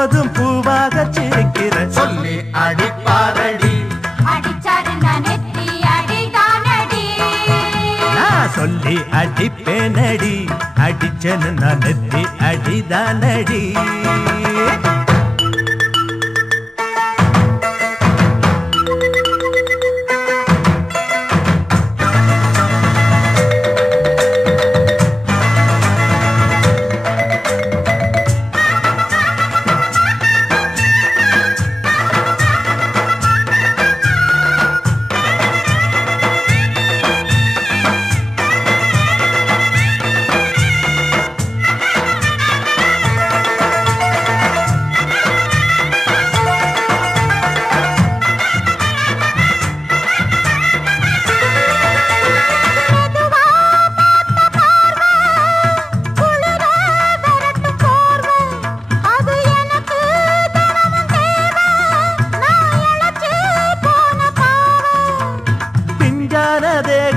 எப்போதும் பூவாக சிரிக்கிற சொல்லி அடிப்பாரடி அடிச்சாரு நெத்தி அடிதானடி நான் சொல்லி அடிப்பேனடி அடிச்சனு நான் நெத்தி அடிதானடி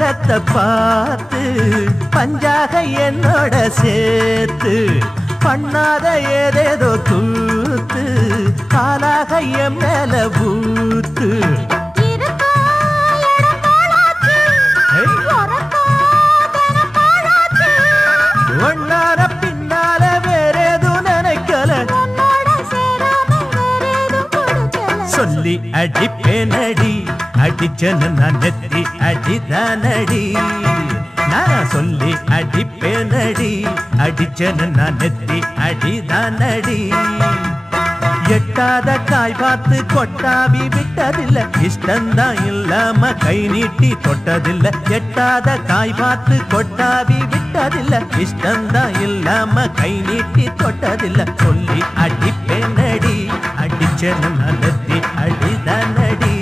தேகத்தை பார்த்து பஞ்சாக என்னோட சேர்த்து பண்ணாத ஏதேதோ கூத்து காலாக என் மேல பூத்து ஒன்னார பின்னால வேறேதும் நினைக்கல சொல்லி அடிப்பேனடி அடிச்சனு நான் நெத்தி அடிதானடி நான் சொல்லி அடிப்பேனடி அடிச்சனு நான் நெத்தி அடிதானடி எட்டாத காய் பார்த்து கொட்டாவி விட்டதில்லை இஷ்டந்தான் இல்லாம கை நீட்டி தொட்டதில்லை எட்டாத காய் பார்த்து கொட்டாவி விட்டதில்லை இஷ்டந்தான் இல்லாம கை நீட்டி தொட்டதில்லை சொல்லி அடிப்பேனடி அடிச்சனு நான் நெத்தி அடிதானடி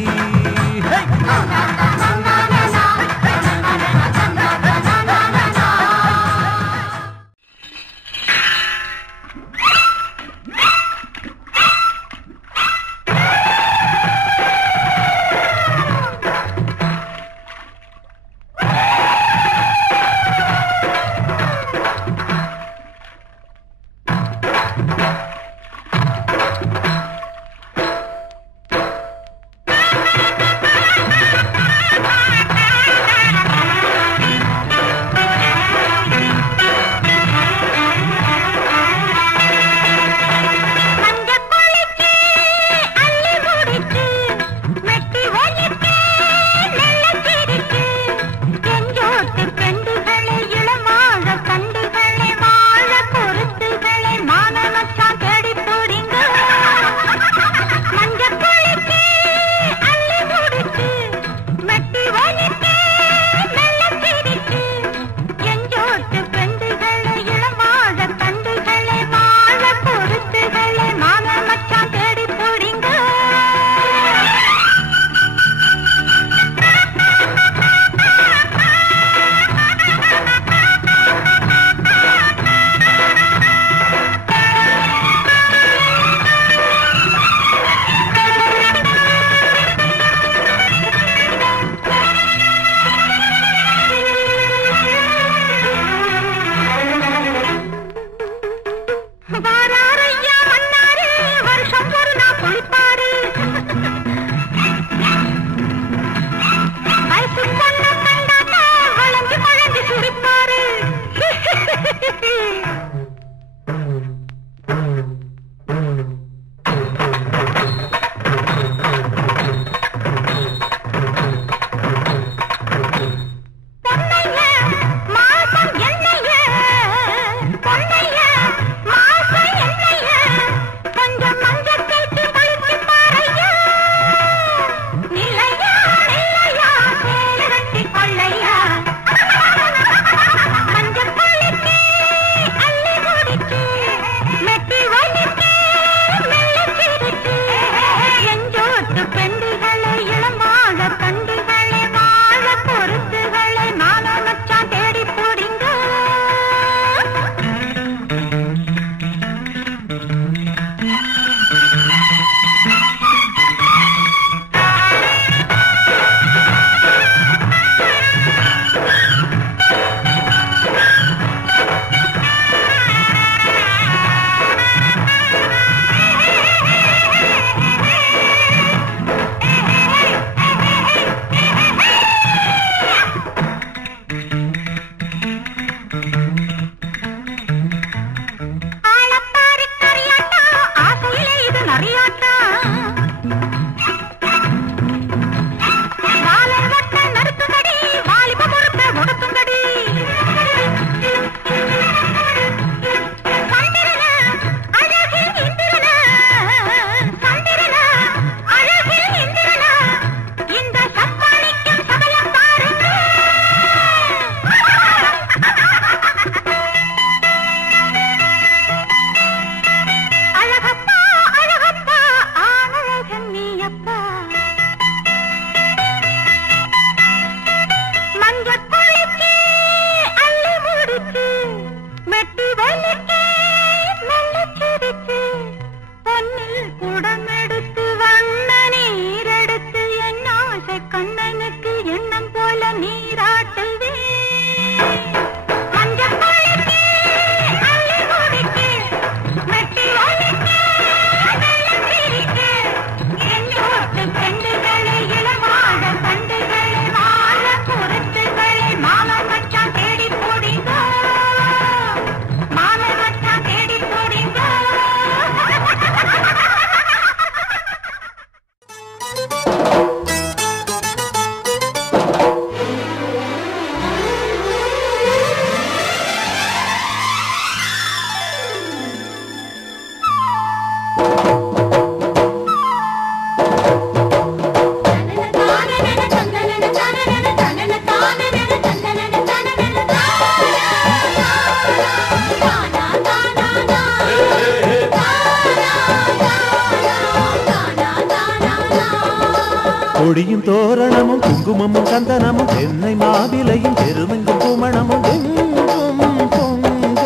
கொடியும் தோரணமும் குங்குமமும் சந்தனமும் தென்னை மாவிலையும் பெருமெங்கும் குமணமும் எங்கும் பொங்க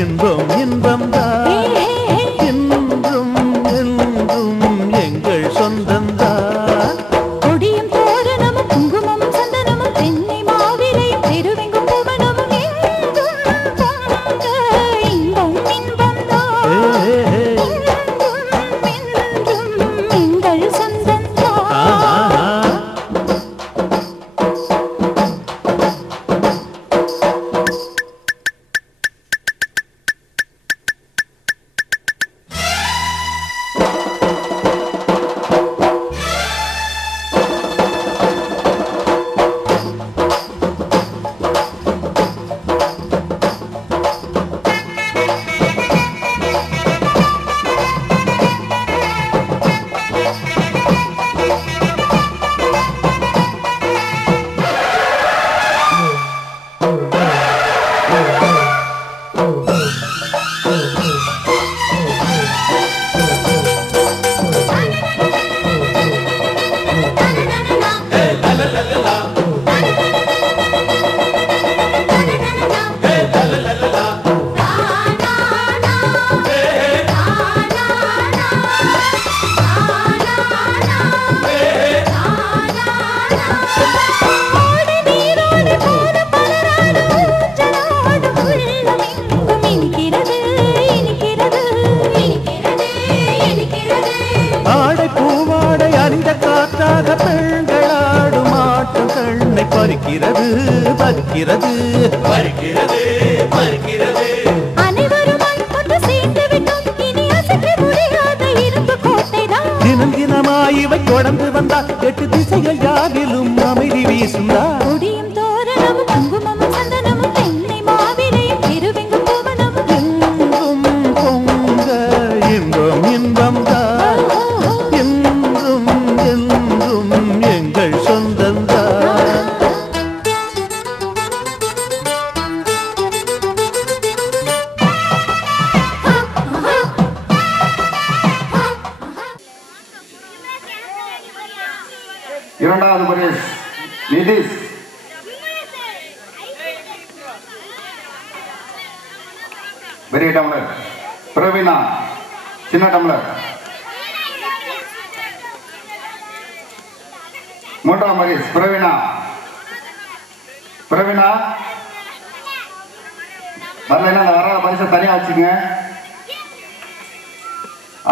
இன்பம் இன்பம் தான் என்றும் என்றும் எங்கள் சொந்தந்தான். கொடியும் தோரணமும் குங்குமமும் சந்தனமும் தென்னை மாவிலையும் பெருமெங்கும் குமணமும் எங்கும் பொங்க இன்பம் இன்பம் தான் என்றும் எங்கள் சொந்தந்தான். ஆடை பூவாடை அணிந்த காற்றாக பெண்களாடும் ஆட்டம் கண்ணை பறிக்கிறது பறிக்கிறது பறிக்கிறது பறிக்கிறது அனைவரும் கொண்டு சேர்ந்து விட்டோம் இனி அசைக்க முடியாத இரும்பு கோட்டைதான். தினம் தினமாய் இவை தொடர்ந்து வந்தால் 8 திசைகள் யாவிலும் அமைதி வீசுந்தா. கொடியும் தோரணமும் குங்குமமும் சந்தனமும் தென்னை மாவிலையும் பெருவெங்கும் குமணமும் எங்கும் பொங்க இன்பம் இன்பம் தான் என்றும் என்றும் எங்கள் சொந்தந்தான். இரண்டாவது பரிசு நிதிஷ். பெரிய டம்ளர். பிரவீனா சின்ன டம்ளர். மூன்றாம் பரிசு பிரவீனா. பிரவீனா வரலைன்னா அந்த வர பரிசை தனியா வச்சுங்க.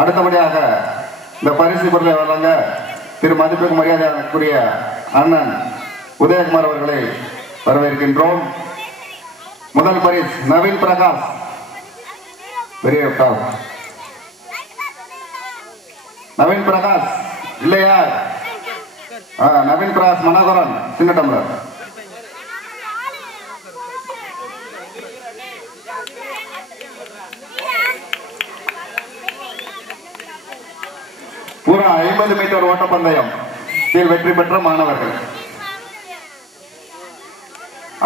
அடுத்தபடியாக இந்த பரிசு பொருளை வர்றாங்க திரு மதிப்புக்கு மரியாதைக்குரிய அண்ணன் உதயகுமார் அவர்களை வரவேற்கின்றோம். முதல் பரிசு நவீன் பிரகாஷ். பெரிய நவீன் பிரகாஷ் இல்லையா? நவீன் பிரகாஷ் மனோகரன் சின்ன டம்ளர். பூரா 50 மீட்டர் ஓட்டப்பந்தயம் வெற்றி பெற்ற மாணவர்கள்.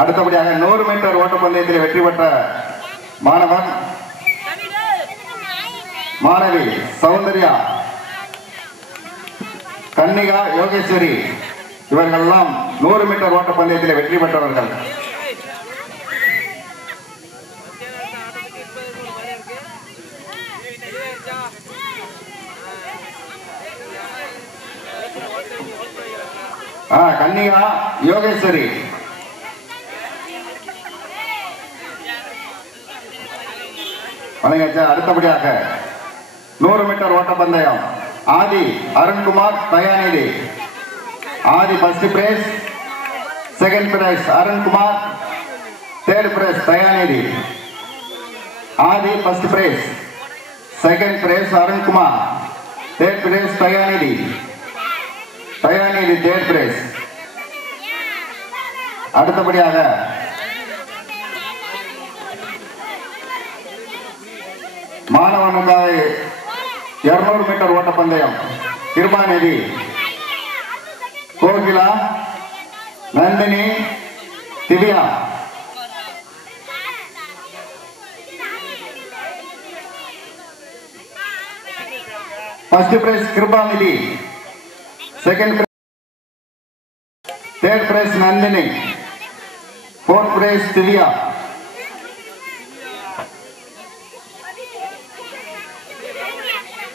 அடுத்தபடியாக 100 மீட்டர் ஓட்டப்பந்தயத்தில் வெற்றி பெற்ற மாணவர் மாணவி சௌந்தர்யா, கன்னிகா, யோகேஸ்வரி இவர்கள் எல்லாம் 100 மீட்டர் ஓட்டப்பந்தயத்தில் வெற்றி பெற்றவர்கள். கன்னிகா, யோகேஸ்வரி வணங்க. அடுத்தபடியாக 100 மீட்டர் ஓட்டப்பந்தயம் Adhi Arunkumar Dayanidhi. Adhi first prize, second prize Arunkumar, third prize Dayanidhi. Adhi first prize, second prize Arunkumar, third prize Dayanidhi. Dayanidhi third prize. அடுத்தபடியாக மாணவனுக்காக 200 மீட்டர் ஓட்டப்பந்தயம் Kirubanidhi, Kokila, Nandhini, Divya. First prize Kirubanidhi, second third prize Nandhini, fourth prize Divya.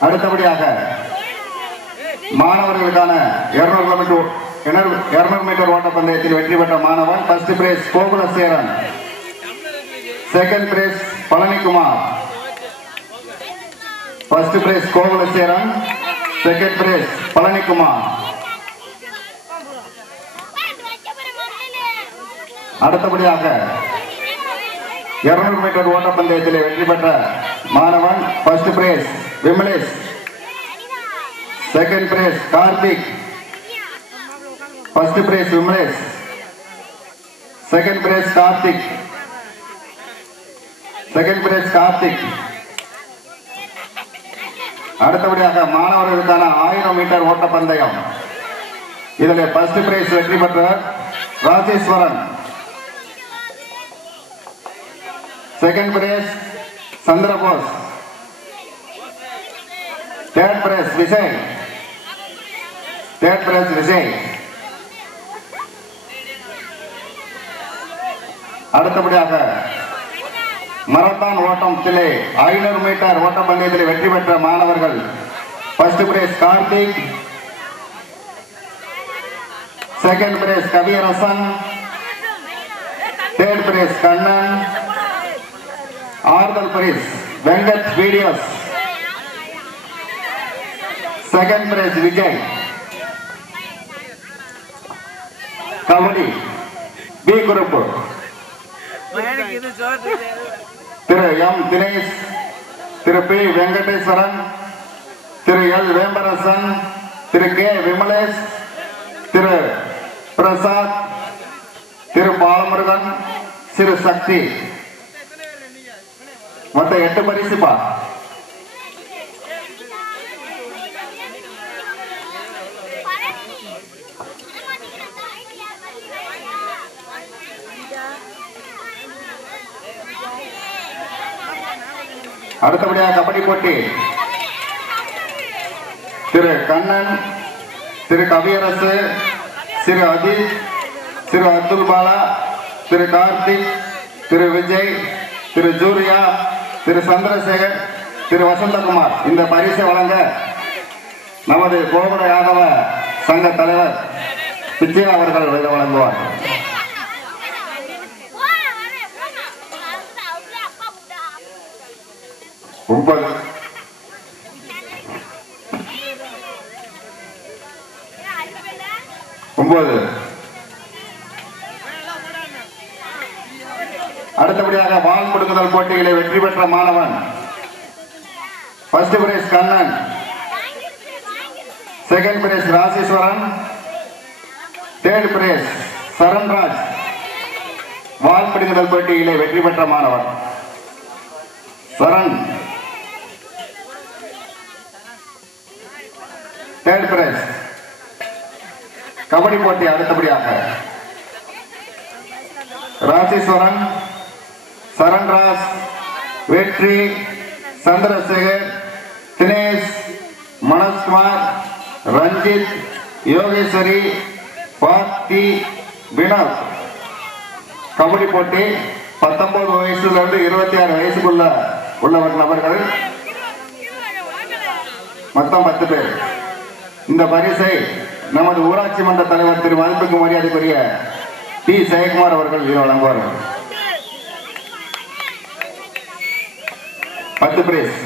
அடுத்தபடியாக மாணவர்களுக்கான 200 மீட்டர் ஓட்டப்பந்தயத்தில் வெற்றி பெற்ற மாணவன் first prize Gokulacheran, second prize Palanikumar. First prize Gokulacheran, second prize Palanikumar. அடுத்தபடியாக 200 மீட்டர் ஓட்டப்பந்தயத்தில் வெற்றி பெற்ற மாணவன் first price Vimlesh, second prize Karthik. First prize Vimlesh, second prize Karthik, second price Karthik. அடுத்தபடியாக மாணவர்களுக்கான 1000 மீட்டர் ஓட்டப்பந்தயம் இதில் ஃபர்ஸ்ட் பிரைஸ் வெற்றி பெற்றவர் Rajeswaran, second prize Chandrabose, third prize Vijay, third prize Vijay. அடுத்தபடியாக மரத்தான் ஓட்டத்திலே 500 மீட்டர் ஓட்டப்பந்தயத்தில் வெற்றி பெற்ற மாணவர்கள் first prize Karthik, second prize Kaviyarasan, third prize Kannan, ஆறுதல் prize Venkat videos, second prize Vijay. Kabaddi B group Thiru M Dinesh, Thiru P Venkateswaran, Thiru L Vembarasan, Thiru K Vimalesh, Thiru Prasad, Thiru Balamurugan, Thiru Sakthi. மொத்தம் 8 பரிசுப்பா. அடுத்தபடியாக கபடி போட்டி திரு கண்ணன், திரு கவியரசு, திரு அஜித், திரு அப்துல் பாலா, திரு கார்த்திக், திரு விஜய், திரு ஜூரியா, திரு சந்திரசேகர், திரு வசந்தகுமார். இந்த பரிசை வழங்க நமது கோகுல யாதவ சங்க தலைவர் பிச்சையா அவர்கள் வழங்குவார். 9 அடுத்தபடியாக வால் முடுக்குதல் போட்டிகளை வெற்றி பெற்ற மாணவன் first prize Kannan, second prize Rajeswaran, third prize Saranraj. வால் பிடுங்குதல் போட்டியிலே வெற்றி பெற்ற மாணவன் சரண், தேர்ட் பிரைஸ். கபடி போட்டி அடுத்தபடியாக ராஜேஸ்வரன், சரண்ராஜ், வெற்றி, சந்திரசேகர், தினேஷ், மனோஜ்குமார், ரஞ்சித், யோகேஸ்வரி, பார்த்தி, வினோத். கபடி போட்டி 19 வயசுலிருந்து 26 வயசுக்குள்ள உள்ளவர் நபர்கள் மொத்தம் 10 பேர். இந்த பரிசை நமது ஊராட்சி மன்ற தலைவர் திரு மதிப்புக்கு மரியாதைக்குரிய டி ஜெயக்குமார் அவர்கள் வழங்குவார்கள். 10 பிரைஸ்.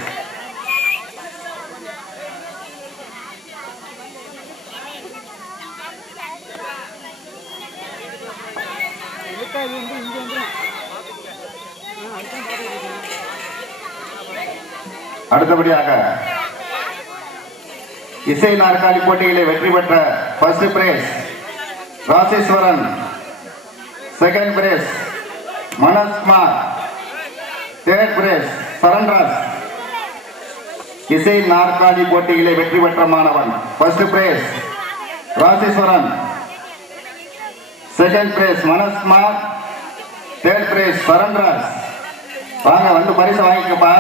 அடுத்தபடியாக இசை நாற்காலி போட்டிகளை வெற்றி பெற்ற first prize Rajeswaran, second price Manojkumar, third prize Charanraj. இசை நாற்காலி போட்டிகளை வெற்றி பெற்ற மாணவன் first price Rajeswaran, second price Manojkumar, third prize Charanraj. வாங்க வந்து பரிசு வாங்கிக்கப்பா.